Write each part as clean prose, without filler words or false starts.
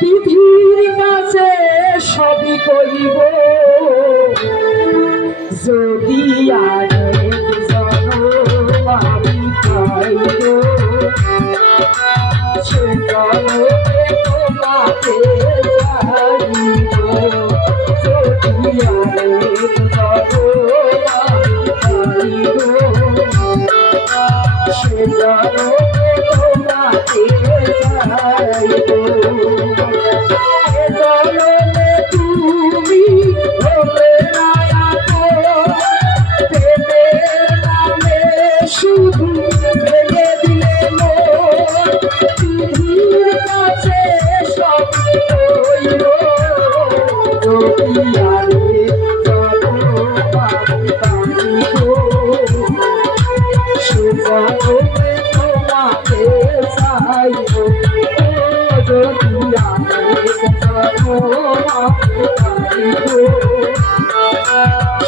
পৃথিবীর কাছে সবই করিব যদি আরেক জনম আমি পাইব সে জনমে তোমাকে চাইব যদি আরেক জনম আমি পাইব সে জনমে তোমাকে চাইব শুধু ভেঙে দিলে পৃথিবীর কাছে সব হইল তোমাকে চাইব যদি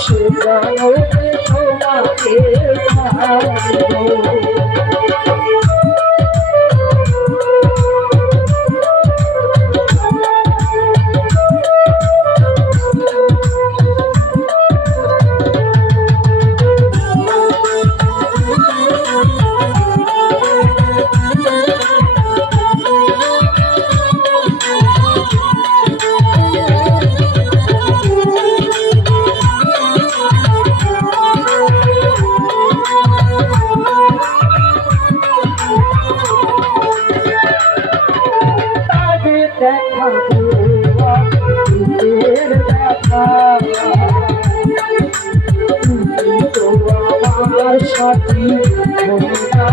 সে জনমে তোমাকে তোমার সাথী মনটা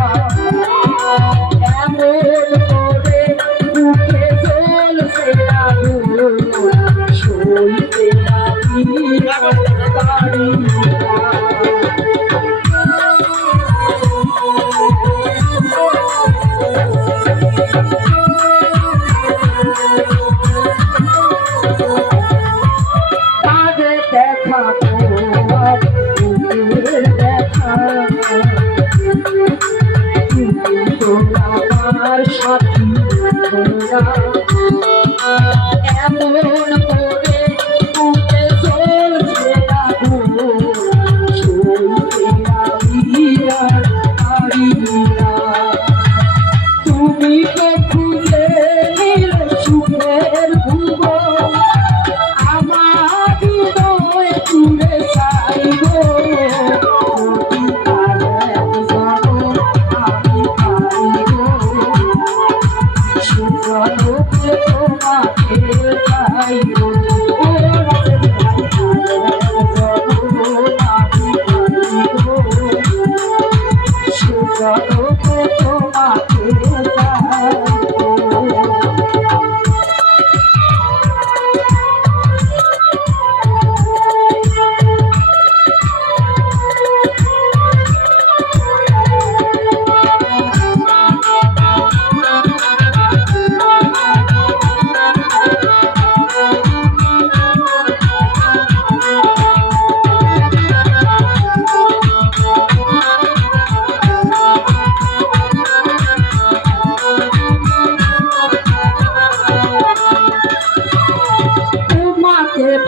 এমন করে বুকে জ্বলছে আগুন সইতে আমি পারি তোমার সাথী এমন করে বুকে জ্বলছে আগুন সইতে আমি আর পারি না তুমি তো খুঁজে নিলে সুখের ভুবন আমার হৃদয় তুলে চাইব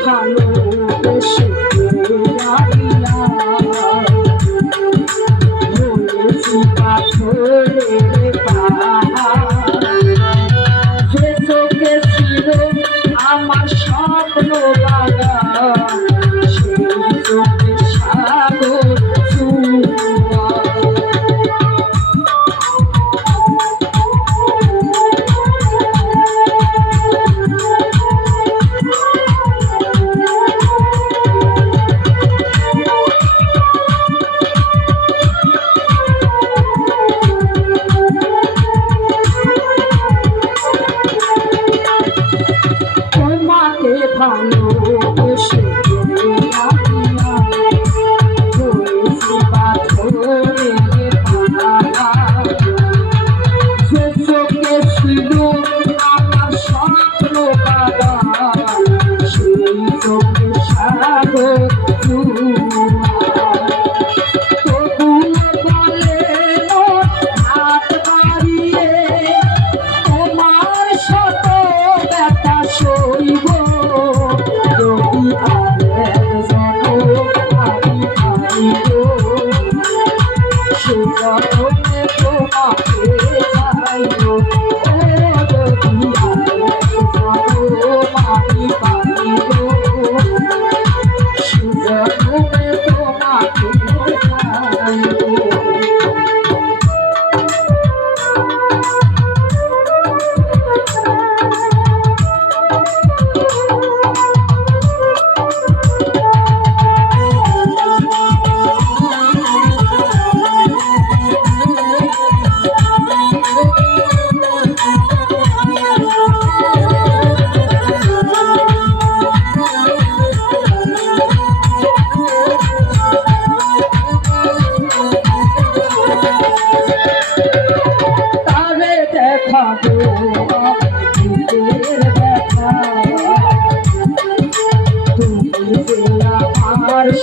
ভালোবেসে হয়েছি পাথরের পাহাড় যে চোখে ছিল আমার স্বপ্ন বাগান সেই চোখে সাগর ভালোবেসে হয়েছি পাথরের পাহাড় যে চোখে ছিল আমার স্বপ্ন বাগান সেই চোখে সাগর তোমার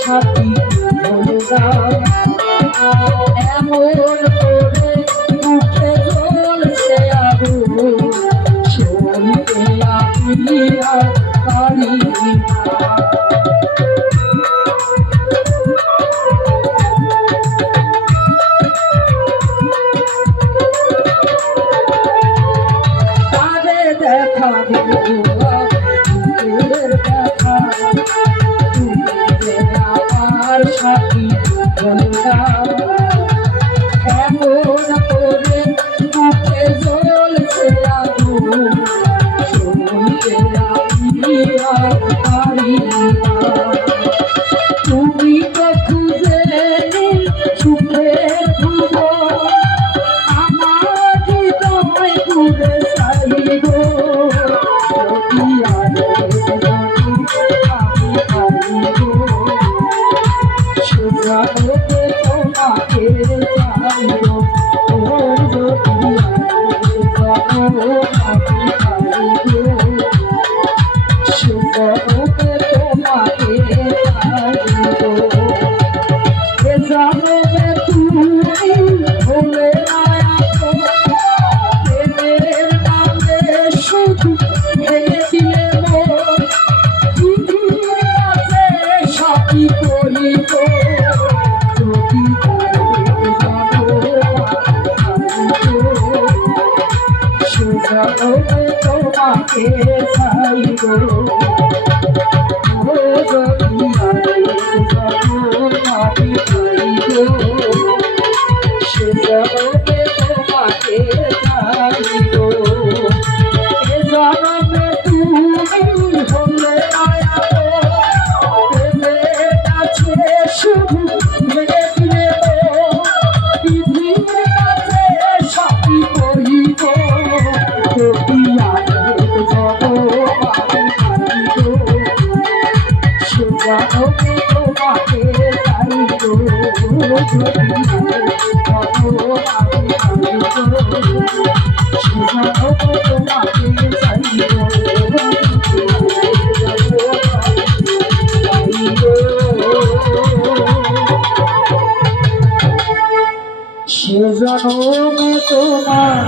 সাথী হলো না এমন করে মুখে জ্বলছে আগুন শুনতে আমি আর পারি না দেখা দেখা আমার সাথী এমন করে মুখে জ্বলছে আগুন শুনতে আমি আর পারি না তুমি তো খুঁজে সুখের ভুবন আমার হৃদয় ঘুরে চাইব তোমাকে চাইব সুখে তোমাকে চাইব জানবে তুমি ভুলে প্রেমের নামে শুধু ভেঙে দিলে মন পৃথিবীর কাছে সাথী করিব যদি সুজানবে তোমাকে চাইব সুজনবে তোমাকে চাইব এ জনমে তুমি হলে প্রেমের কাছে শুধু ভেঙে দিলে পৃথিবীর কাছে সাথী করিব সুজনবে তোমাকে চাইব সে জনমে তোমার